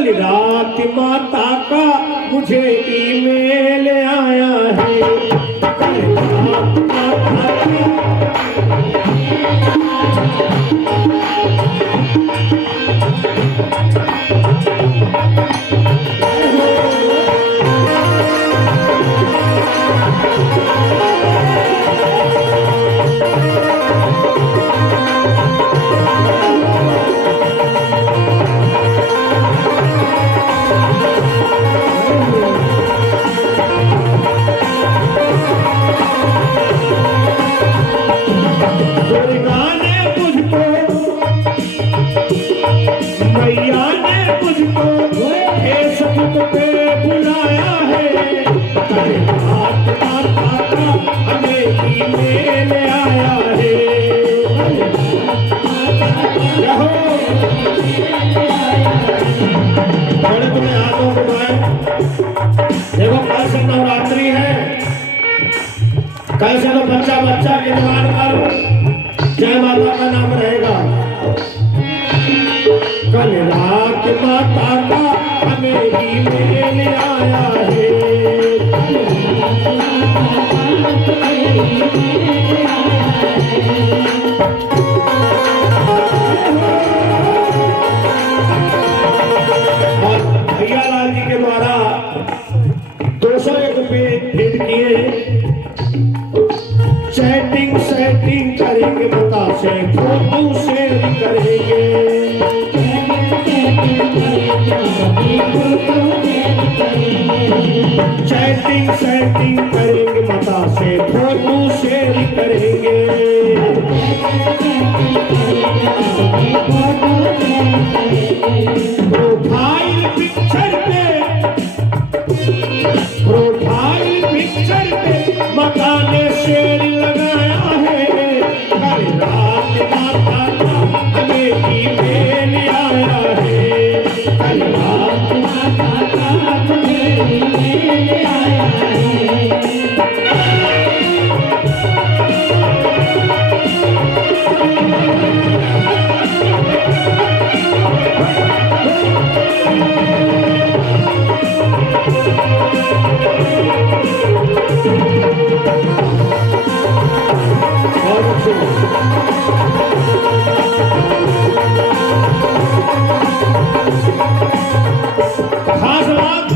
कल रात माता का मुझे ईमेल आया है। कल रात माता का मैया ने मुझको फेसबुक पे बुलाया है। कल रात माता का हमें ईमेल आया है। बड़े तुम्हें हाथों को भाई देखो, कल से नवरात्रि है। कल से तो बच्चा बच्चा के दुकान पर जय माता का नाम रहेगा। कल रात माता का हमें ईमेल आया है। और भैया लाल जी के द्वारा 201 रुपये भेंट किए। चैटिंग सेटिंग करेंगे बता से फोटो शेयर करेंगे। चैटिंग सेटिंग करेंगे माता से फोटो शेयर करेंगे। प्रोफाइल पिक्चर पे माता ने शेयर लगाया है। कल रात माता का हमें ईमेल आया है। कल रात माता का हमें ईमेल आया है। खास बात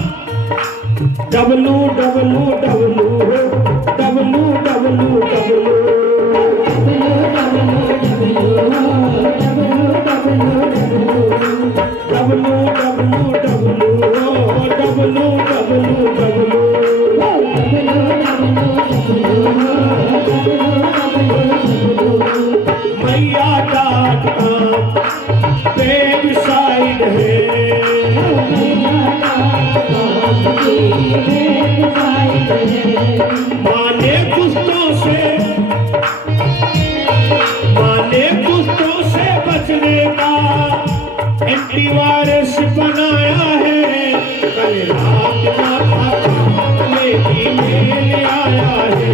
मैया.com वेबसाइट है। माने कुस्तों से बचने का एंटीवायरस बनाया है। कल रात माता का हमें ईमेल आया है।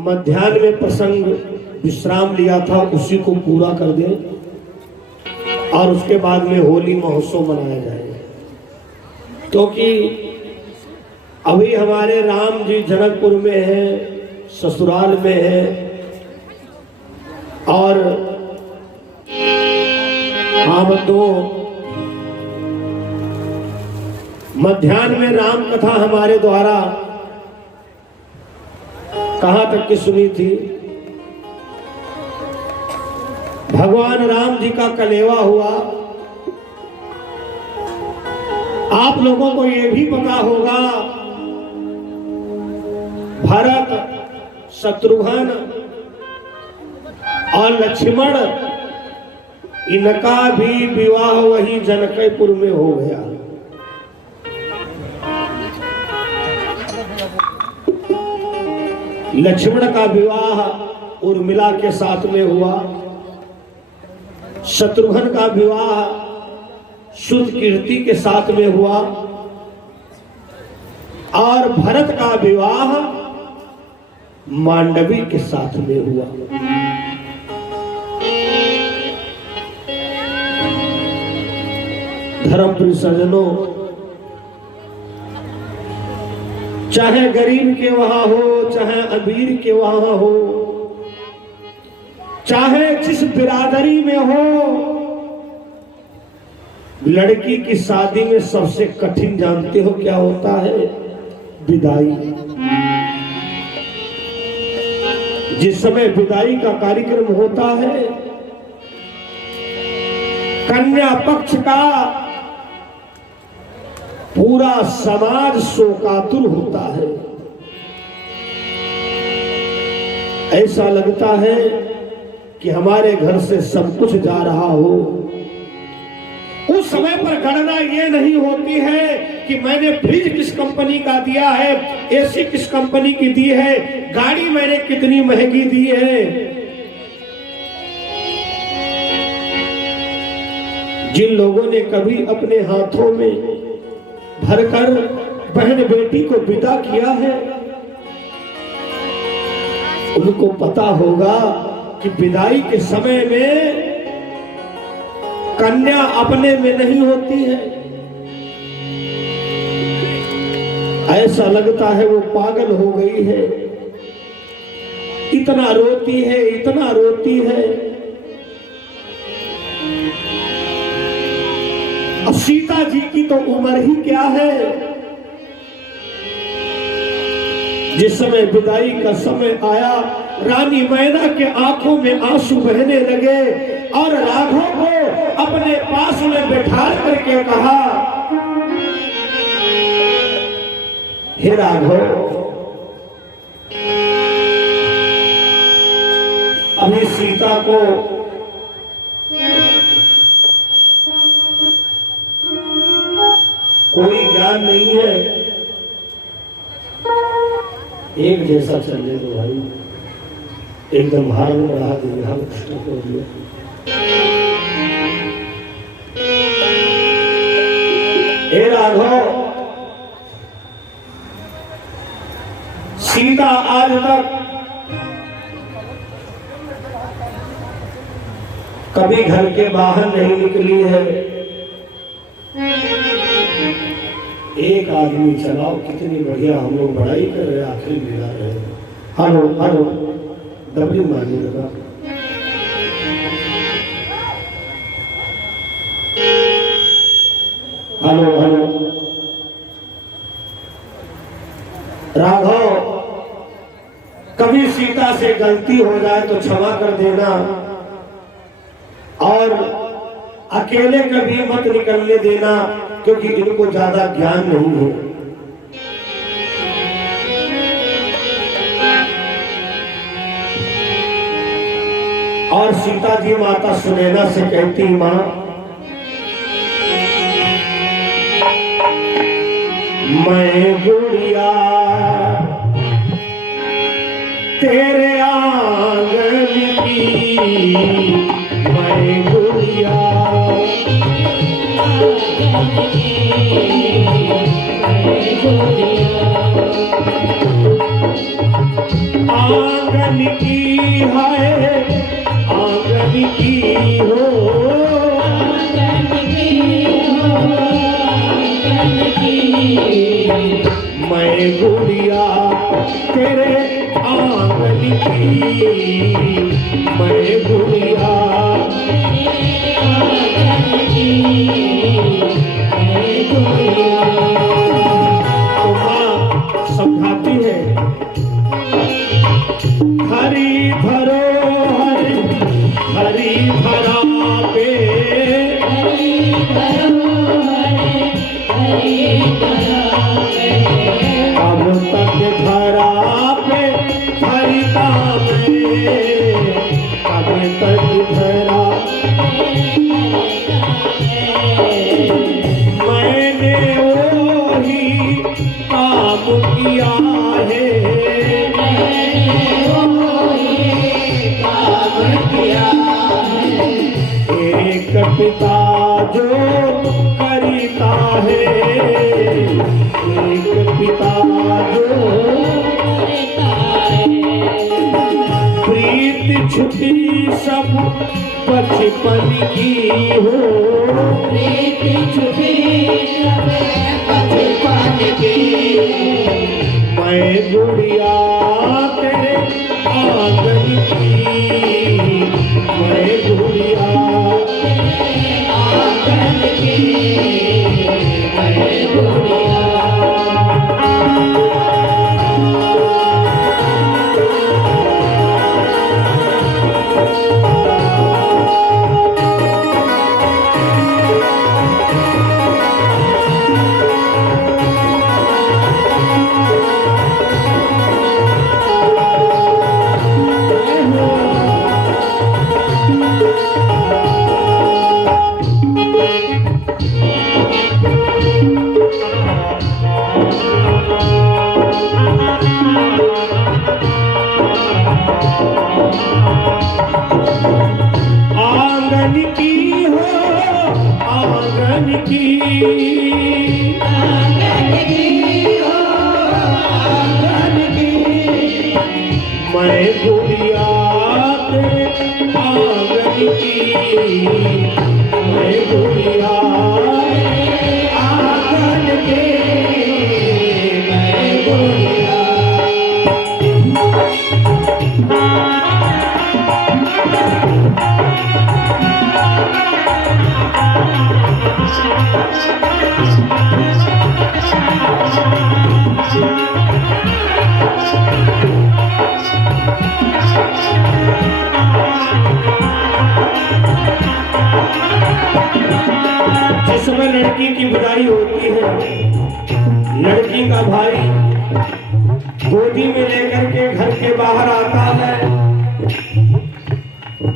मध्याह्न में प्रसंग विश्राम लिया था उसी को पूरा कर दें। और उसके बाद में होली महोत्सव मनाया जाएगा। क्योंकि अभी हमारे राम जी जनकपुर में हैं, ससुराल में हैं, और हम तो मध्याह्न में राम कथा हमारे द्वारा कहाँ तक की सुनी थी। भगवान राम जी का कलेवा हुआ। आप लोगों को यह भी पता होगा, भरत, शत्रुघ्न और लक्ष्मण, इनका भी विवाह वही जनकपुर में हो गया। लक्ष्मण का विवाह उर्मिला के साथ में हुआ, शत्रुघ्न का विवाह श्रुतकीर्ति के साथ में हुआ, और भरत का विवाह मांडवी के साथ में हुआ। धर्मप्रिय सज्जनों, चाहे गरीब के वहां हो, चाहे अमीर के वहां हो, चाहे जिस बिरादरी में हो, लड़की की शादी में सबसे कठिन जानते हो क्या होता है? विदाई। जिस समय विदाई का कार्यक्रम होता है, कन्या पक्ष का पूरा समाज शोकातुर होता है। ऐसा लगता है कि हमारे घर से सब कुछ जा रहा हो। उस समय पर गणना ये नहीं होती है कि मैंने फ्रिज किस कंपनी का दिया है, एसी किस कंपनी की दी है, गाड़ी मैंने कितनी महंगी दी है। जिन लोगों ने कभी अपने हाथों में भरकर बहन बेटी को विदा किया है, उनको पता होगा कि विदाई के समय में कन्या अपने में नहीं होती है। ऐसा लगता है वो पागल हो गई है, इतना रोती है, इतना रोती है। अब सीता जी की तो उम्र ही क्या है। जिस समय विदाई का समय आया, रानी मैना के आंखों में आंसू बहने लगे और राघव को अपने पास में बैठा करके कहा, हे राघव, अभी सीता को कोई ज्ञान नहीं है, एक जैसा चलने दो भाई, एकदम हार में बढ़ा देंगे हम कृष्ण को दिए। हे राघव, सीता आज तक कभी घर के बाहर नहीं निकली है। एक आदमी चलाओ, कितनी बढ़िया हम लोग बड़ाई कर रहे, आखिर मिला रहे। हेलो हेलो, डबली मारने लगा। हेलो हेलो, राघव, कभी सीता से गलती हो जाए तो क्षमा कर देना, और अकेले कभी मत निकलने देना, क्योंकि इनको ज्यादा ज्ञान नहीं है। और सीता जी माता सुनैना से कहती, मां, मैं गुड़िया तेरे आंगन की, मैं गुड़िया आंगन की है, आंगन की हो। मैं गुड़िया तेरे आंगन की, मैं गुड़िया आंगन की, मैं गुड़िया। तो माँ समझाती है, हरी धरोहर हरी धरा पे, हरी धरोहर हरी धरा पे, अब तक धरा पे हरिता में, अब तक धरा मैंने वही काम किया है, एक पिता जो करता है, एक पिता जो करता है। प्रीत छुपी सब बचपन की हो, प्रीत छुपी सब बचपन की, मैं गुड़िया तेरे आंगन की, मैं गुड़िया आंगन की, मैं गुड़िया। आंगन की हो आंगन की, आंगन की हो आंगन की, मैं गुड़िया तेरे आंगन की, मैं गुड़िया आंगन की, मैं गुड़िया। जिस समय लड़की की विदाई होती है, लड़की का भाई गोदी में लेकर के घर के बाहर आता है,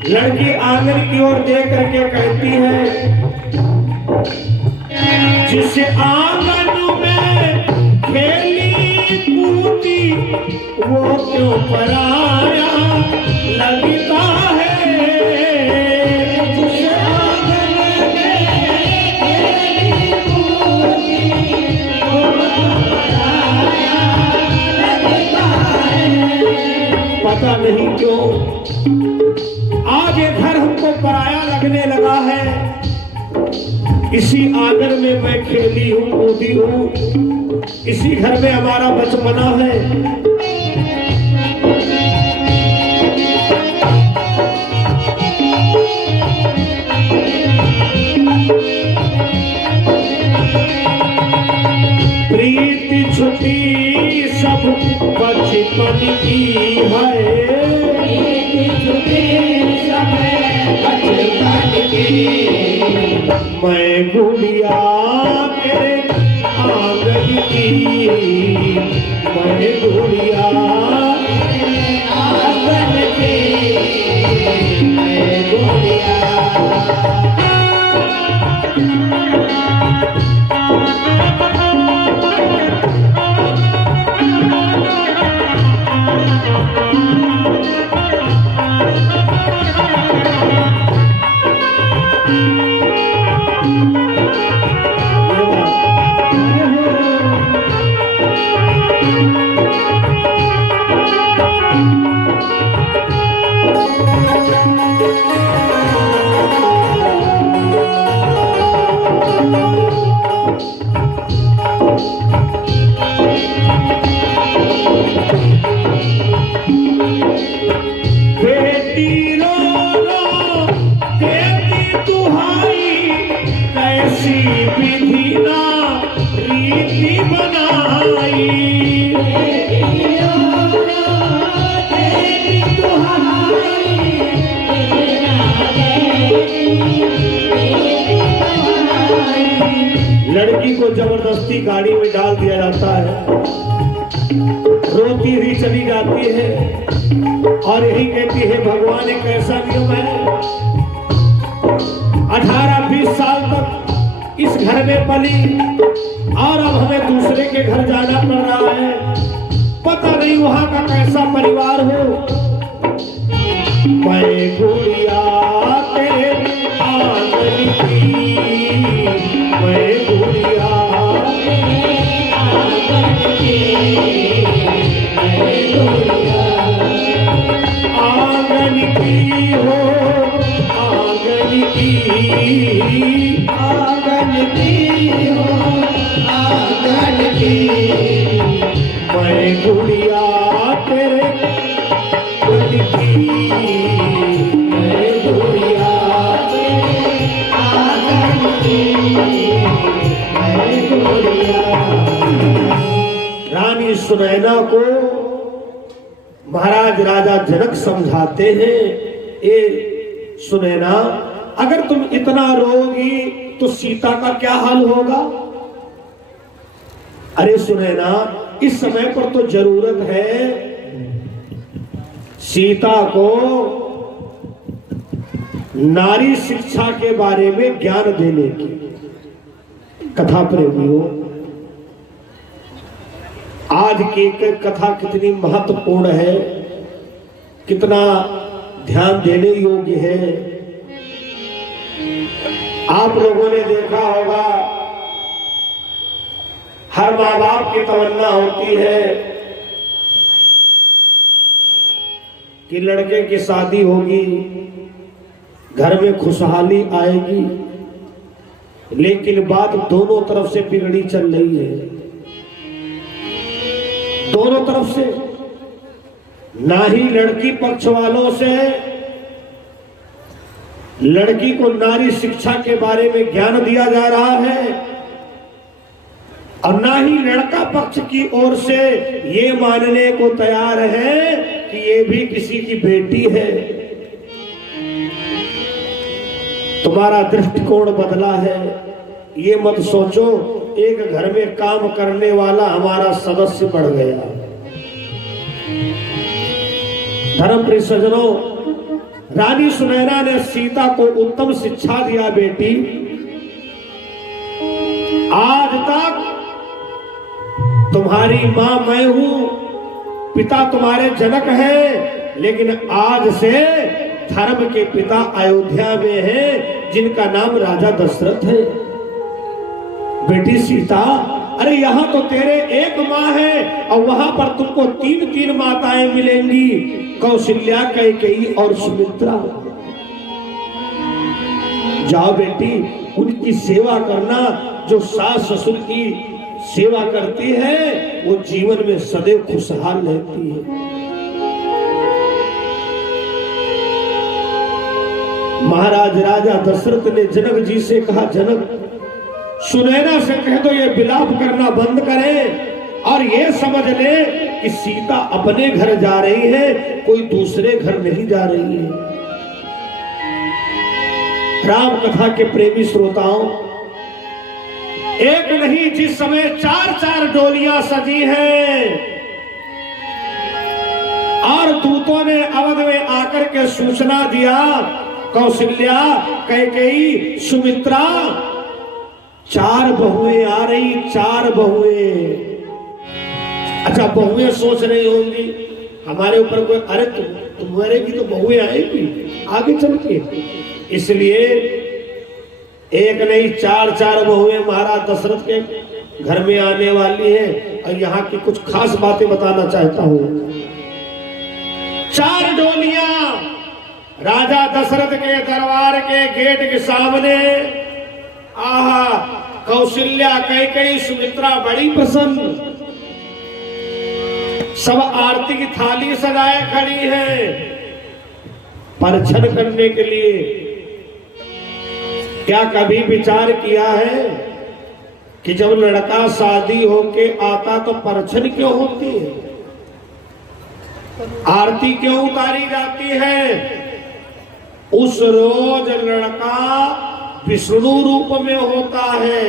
लड़की आंगन की ओर देख करके कहती है, जिस आंगन में खेली कूदी वो क्यों पराया लगता है, जिस आंगन में खेली कूदी वो पराया लगता है। पता नहीं क्यों आज ये घर हमको पराया लगने लगा है, इसी आंगन में मैं खेली हूँ कूदी हूँ, इसी घर में हमारा बचपना है। प्रीति छुपी सब बचपन की है, प्रीति छुपी सब बचपन की, मैं गुड़िया तेरे आंगन की, मैं गुड़िया आंगन की, मैं गुड़िया। लड़की को जबरदस्ती गाड़ी में डाल दिया जाता है, रोती हुई चली जाती है और यही कहती है भगवान एक ऐसा नियम है, 18-20 साल तक इस घर में पली और अब हमें दूसरे के घर जाना पड़ रहा है, पता नहीं वहां का कैसा परिवार हो। मैं गुड़िया तेरे आंगन की, मैं गुड़िया तेरे आंगन की, मैं गुड़िया आंगन की हो, आंगन की, आंगन की हो, आंगन की, मैं गुड़िया तेरे आंगन की, मैं गुड़िया तेरे आंगन की, मैं गुड़िया। रानी सुनैना को महाराज राजा जनक समझाते हैं, ए सुनैना अगर तुम इतना रोगी तो सीता का क्या हाल होगा। अरे सुनैना इस समय पर तो जरूरत है सीता को नारी शिक्षा के बारे में ज्ञान देने की। कथा प्रेमियों, आज की कथा कितनी महत्वपूर्ण है, कितना ध्यान देने योग्य है। आप लोगों ने देखा होगा हर माँ बाप की तमन्ना होती है कि लड़के की शादी होगी, घर में खुशहाली आएगी, लेकिन बात दोनों तरफ से बिगड़ी चल रही है। दोनों तरफ से, ना ही लड़की पक्ष वालों से लड़की को नारी शिक्षा के बारे में ज्ञान दिया जा रहा है और ना ही लड़का पक्ष की ओर से ये मानने को तैयार है कि ये भी किसी की बेटी है। तुम्हारा दृष्टिकोण बदला है। ये मत सोचो एक घर में काम करने वाला हमारा सदस्य बढ़ गया। धर्मप्रिय सज्जनों, रानी सुनैना ने सीता को उत्तम शिक्षा दिया। बेटी, आज तक तुम्हारी मां मैं हूं, पिता तुम्हारे जनक है, लेकिन आज से धर्म के पिता अयोध्या में हैं, जिनका नाम राजा दशरथ है। बेटी सीता, अरे यहाँ तो तेरे एक माँ है और वहां पर तुमको 3-3 माताएं मिलेंगी, कौशल्या, कैकेयी और सुमित्रा। जाओ बेटी, उनकी सेवा करना। जो सास ससुर की सेवा करती है वो जीवन में सदैव खुशहाल रहती है। महाराज राजा दशरथ ने जनक जी से कहा, जनक सुनैना से कह दो ये विलाप करना बंद करें और ये समझ ले कि सीता अपने घर जा रही है, कोई दूसरे घर नहीं जा रही है। राम कथा के प्रेमी श्रोताओं, एक नहीं, जिस समय 4-4 डोलियां सजी हैं और दूतों ने अवध में आकर के सूचना दिया, कौशल्या, कैकेयी, सुमित्रा, 4 बहुएं आ रही, 4 बहुएं। अच्छा, बहुएं सोच रही होंगी हमारे ऊपर कोई, अरे तुम्हारे की तो बहुएं आएगी आगे चल के, इसलिए एक नहीं 4-4 बहुएं महाराज दशरथ के घर में आने वाली है। और यहाँ की कुछ खास बातें बताना चाहता हूं। 4 डोलियां राजा दशरथ के दरबार के गेट के सामने। आहा, कौशल्या, कैकेयी, सुमित्रा बड़ी पसंद, सब आरती की थाली सजाए खड़ी है परछन करने के लिए। क्या कभी विचार किया है कि जब लड़का शादी होके आता तो परछन क्यों होती है, आरती क्यों उतारी जाती है? उस रोज लड़का विष्णु रूप में होता है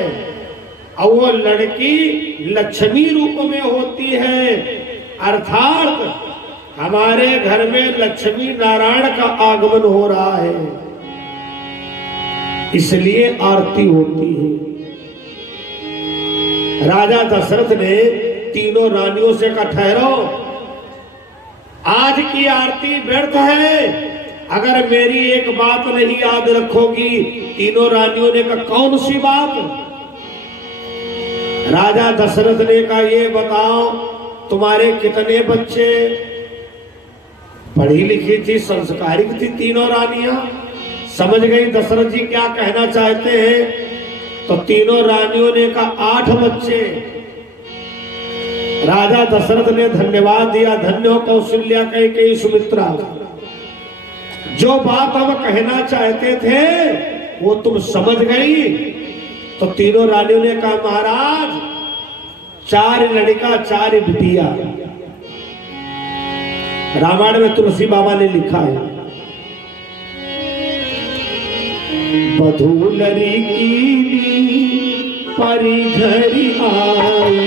और वो लड़की लक्ष्मी रूप में होती है, अर्थात हमारे घर में लक्ष्मी नारायण का आगमन हो रहा है, इसलिए आरती होती है। राजा दशरथ ने तीनों रानियों से कहा, ठहरो, आज की आरती व्यर्थ है अगर मेरी एक बात नहीं याद रखोगी। तीनों रानियों ने कहा, कौन सी बात? राजा दशरथ ने कहा, ये बताओ तुम्हारे कितने बच्चे? पढ़ी लिखी थी, संस्कारिक थी तीनों रानियां, समझ गई दशरथ जी क्या कहना चाहते हैं। तो तीनों रानियों ने कहा 8 बच्चे। राजा दशरथ ने धन्यवाद दिया, धन्य हो कौशल्या, कैकेयी, सुमित्रा, जो बात हम कहना चाहते थे वो तुम समझ गई। तो तीनों रानियों ने कहा, महाराज 4 लड़का 4 बिटिया। रामायण में तुलसी बाबा ने लिखा है, बधूलरी की परिधरी आई,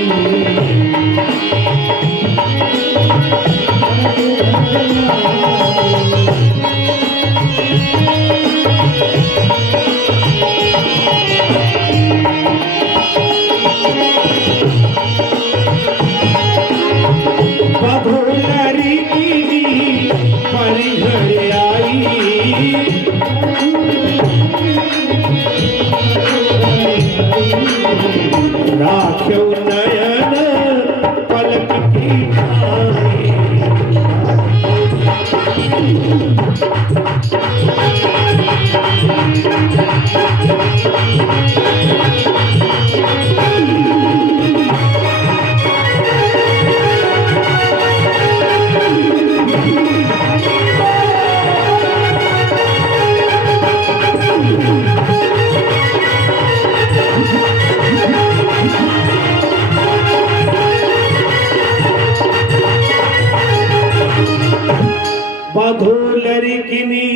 बधूलरी की परिधरी आई, राख्यो नयन पलक की आई। बधूलरी किनी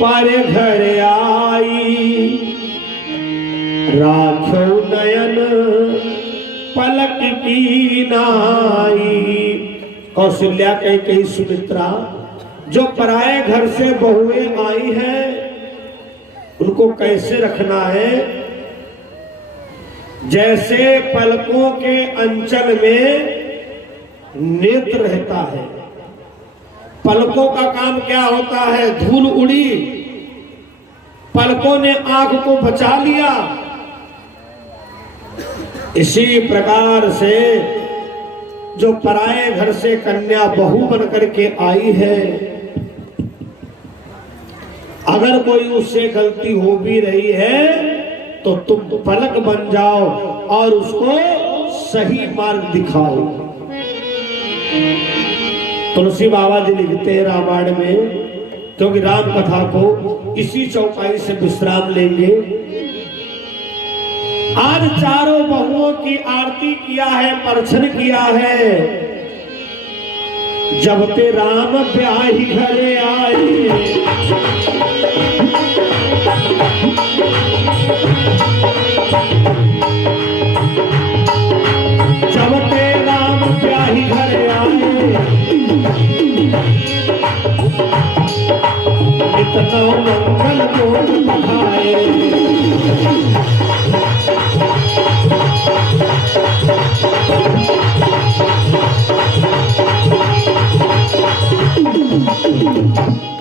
पर घर आई, राखो नयन पलक की नाई। कौशल्या, कैकेयी, सुमित्रा, जो पराये घर से बहुएं आई हैं उनको कैसे रखना है? जैसे पलकों के अंचल में नेत्र रहता है। पलकों का काम क्या होता है? धूल उड़ी, पलकों ने आंख को बचा लिया। इसी प्रकार से जो पराये घर से कन्या बहू बनकर के आई है, अगर कोई उससे गलती हो भी रही है तो तुम पलक बन जाओ और उसको सही मार्ग दिखाओ। तुलसी बाबा जी लिखते हैं रामायण में, क्योंकि राम कथा को इसी चौपाई से विश्राम लेंगे। आज चारों बहुओं की आरती किया है, परछन किया है। जब ते राम ब्याही घरे आए, जब ते राम ब्याही घरे आए, इतना मंगल मोट बधाए।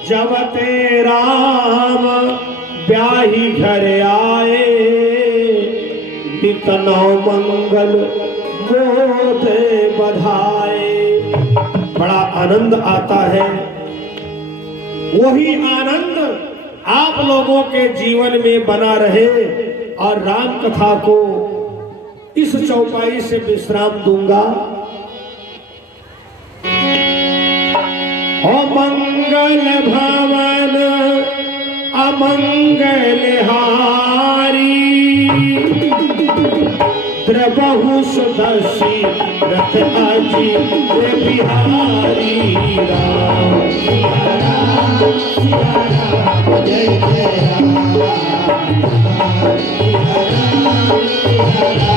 जब ते राम ब्याही घर आए, इतना मंगल मोट बधाए। बड़ा आनंद आता है। वही आनंद आप लोगों के जीवन में बना रहे और राम कथा को इस चौपाई से विश्राम दूंगा। मंगल भवन अमंगल हारी, द्रबहु सुदर्शी रथ अजी बिहारी। राम सिया राम जय जय राम, सिया राम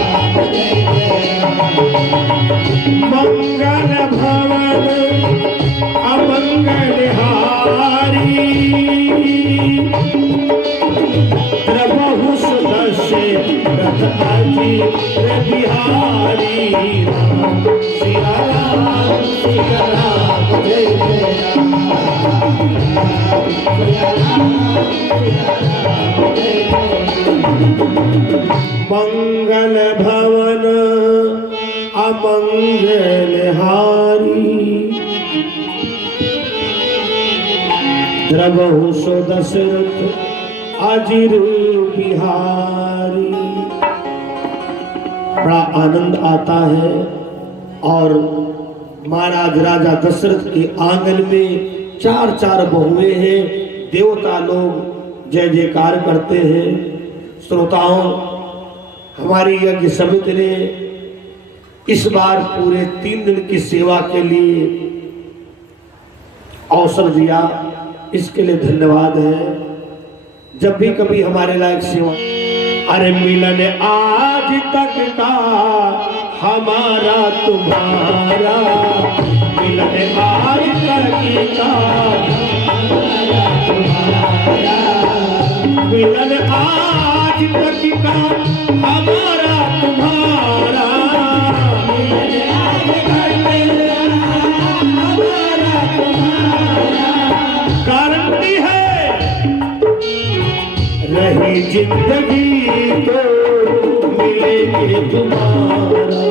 दशरथ अजी रे बिहारी राम सिया राम जय जय मंगल भवन अमंगल हारी द्रवहु सो दशरथ अजिर बिहारी। बड़ा आनंद आता है और महाराज राजा दशरथ के आंगन में चार चार बहुएं हैं। देवता लोग जय जयकार करते हैं। श्रोताओं, हमारी यज्ञ समिति ने इस बार पूरे 3 दिन की सेवा के लिए अवसर दिया, इसके लिए धन्यवाद है। जब भी कभी हमारे लायक सेवा, अरे मिलन आज तक का हमारा तुम्हारा, मिलन आज तक का मिलन आज तक का हमारा तुम्हारा, गारंटी है रही जिंदगी तो मिलेंगे तुम्हारा,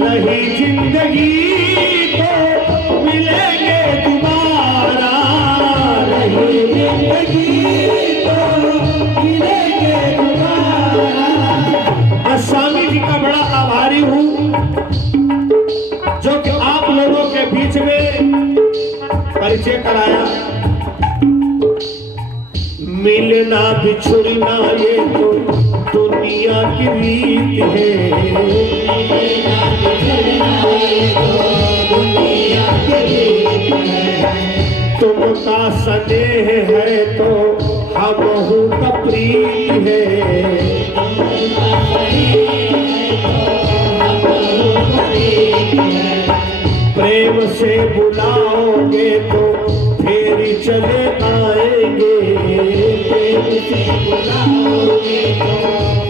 रही जिंदगी तो मिलेंगे तुम्हारा, रही जिंदगी तो मिलेंगे तुम्हारा। मैं स्वामी जी का बड़ा आभारी हूँ जो कि आप लोगों के बीच में परिचय कराया। मिलना बिछुड़ना ये तो दुनिया की रीत है, तुमका स्नेह है तो हमहू का प्रीत है, प्रेम से बुलाओगे तो फिर चले आएंगे, प्रेम से बुलाओगे तो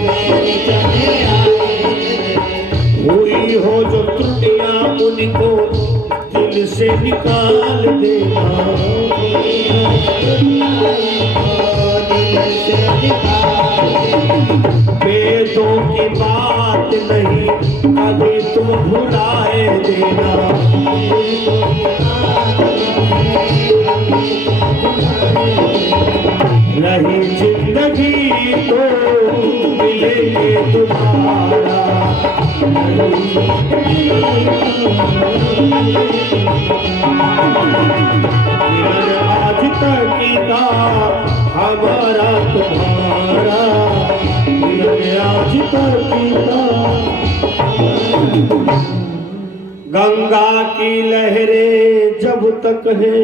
फिर चले आएंगे। हुई हो जो त्रुटियां उनको दिल से निकाल देना, वेदों की बात नहीं कभी तुम भुलाए देना, रही जिंदगी तो मिलेंगे तुम्हारा, आज तक का हमारा तुम्हारा, आज तक का। गंगा की लहरें जब तक है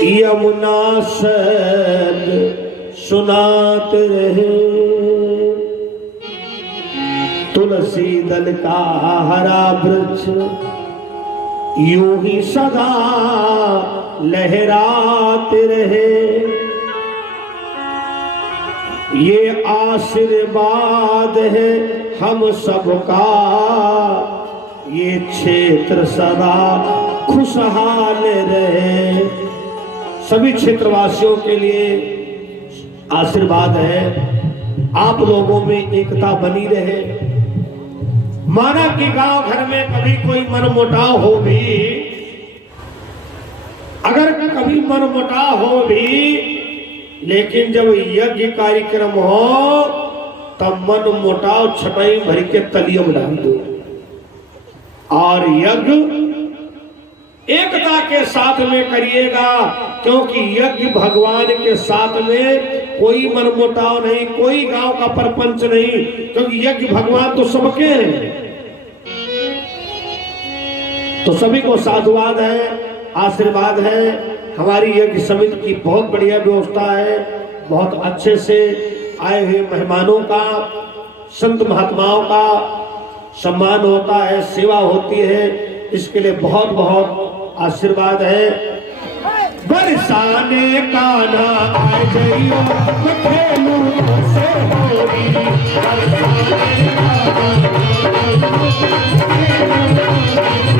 यमुना शब्द सुनाते रहे, तुलसी दल का हरा वृक्ष यूं ही सदा लहराते रहे, ये आशीर्वाद है हम सबका, ये क्षेत्र सदा खुशहाल रहे। सभी क्षेत्रवासियों के लिए आशीर्वाद है, आप लोगों में एकता बनी रहे। माना कि गांव घर में कभी कोई मनमुटाव हो भी, अगर कभी मनमुटाव हो भी, लेकिन जब यज्ञ कार्यक्रम हो तब मनमुटाव छटाई भर के तलियों डाल दो और यज्ञ एकता के साथ में करिएगा, क्योंकि यज्ञ भगवान के साथ में कोई मनमुटाव नहीं, कोई गांव का परपंच नहीं, क्योंकि यज्ञ भगवान तो सबके हैं। तो सभी को साधुवाद है, आशीर्वाद है। हमारी यज्ञ समिति की बहुत बढ़िया व्यवस्था है, बहुत अच्छे से आए हुए मेहमानों का, संत महात्माओं का सम्मान होता है, सेवा होती है, इसके लिए बहुत बहुत आशीर्वाद है। बरसाने का ना आ जाइयो खेलू से होरी बरसाने का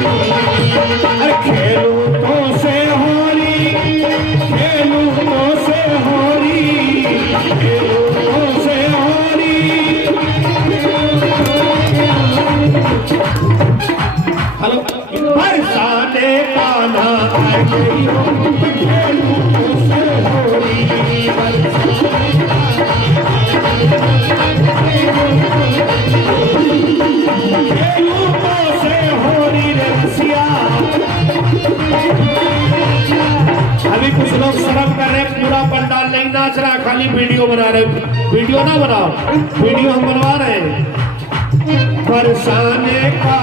अरे खेलू तो से होरी खेलू तो से होरी खेलू तो से होरी हेलो बरसाने का ना आ जाइयो अभी कुछ लोग शर्म कर रहे पूरा पंडाल नहीं नाच रहा खाली वीडियो बना रहे वीडियो ना बनाओ वीडियो हम बनवा रहे हैं बरसाने का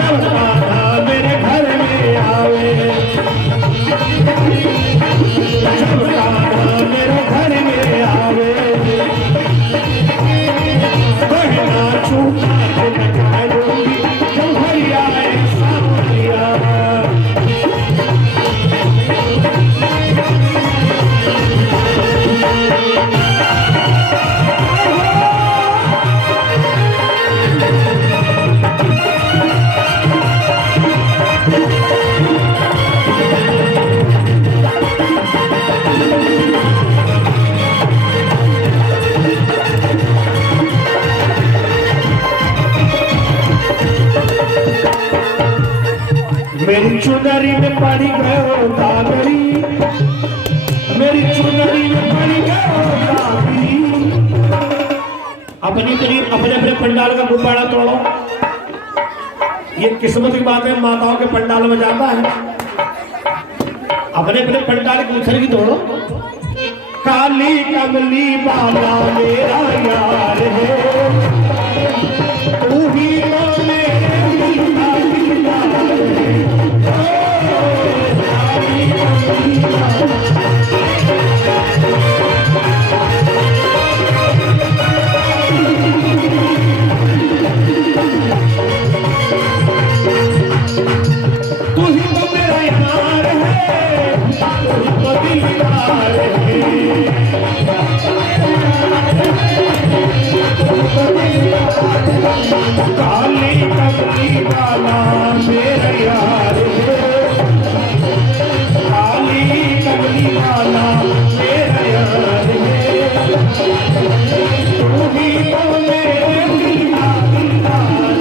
मेरे घर में आवे मेरे घर में आवे बहना छूटा जब भैया सामरिया मेरी चुनरी में पड़ी गयो दागरी मेरी चुनरी में पड़ी गयो दागरी अपने अपने पंडाल का गुब्बारा तोड़ो ये किस्मत की बात है माताओं के पंडाल में जाता है अपने अपने पंडाल की उछल की तोड़ो काली कमली बाला मेरा यार है तू ही तो काली कमली वाला मेरा यार काली कमली वाला मेरा यार तू ही तो मेरे दिल का दिलदार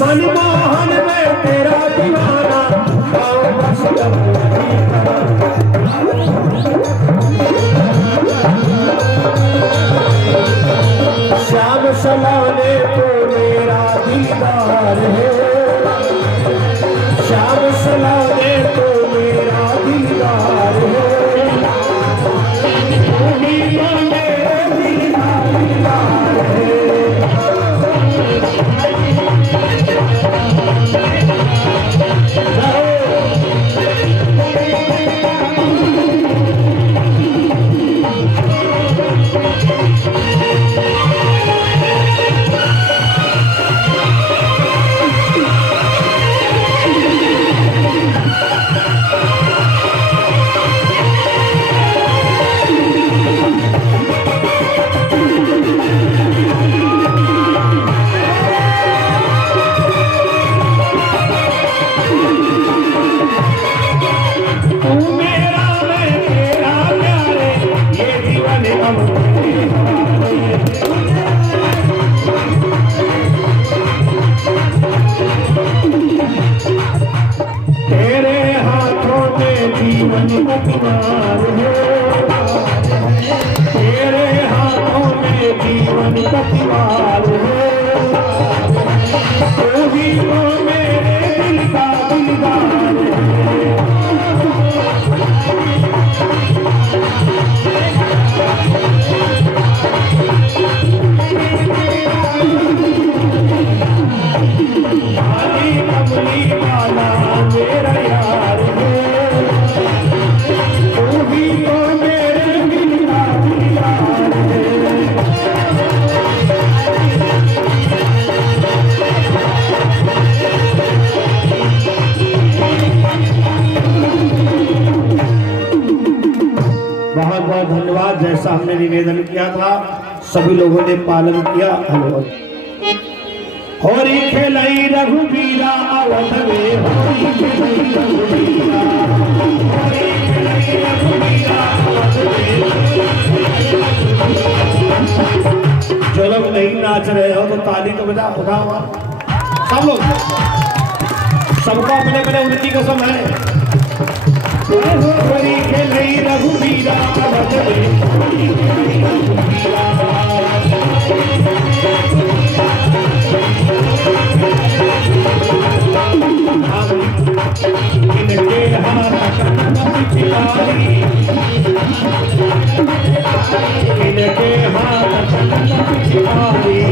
मनमोहन में तेरा दीवाना श्याम सलाने तो मेरा दीदार है श्याम सलाने तो मेरा दीदार है दीवार है, तू ही तो मेरे दिल का दिलदार है। काली कमली वाला मेरा यार है, तू ही तो मेरे दिल का दिलदार है। बहुत बहुत धन्यवाद। जैसा हमने निवेदन किया था सभी लोगों ने पालन किया। धन्यवाद। होरी खेलई रघुबीरा अवध में, होरी खेलई रघुबीरा, होरी खेलई रघुबीरा अवध में। जो लोग नहीं नाच रहे हो तो ताली तो बजाओ। सब लोग, सबको अपने अपने उनकी कसम है। होरी खेलई रघुबीरा अवध में, होरी खेलई रघुबीरा। इनके हाथ कनक खिलाड़ी, इनके हाथ कनक खिलाड़ी।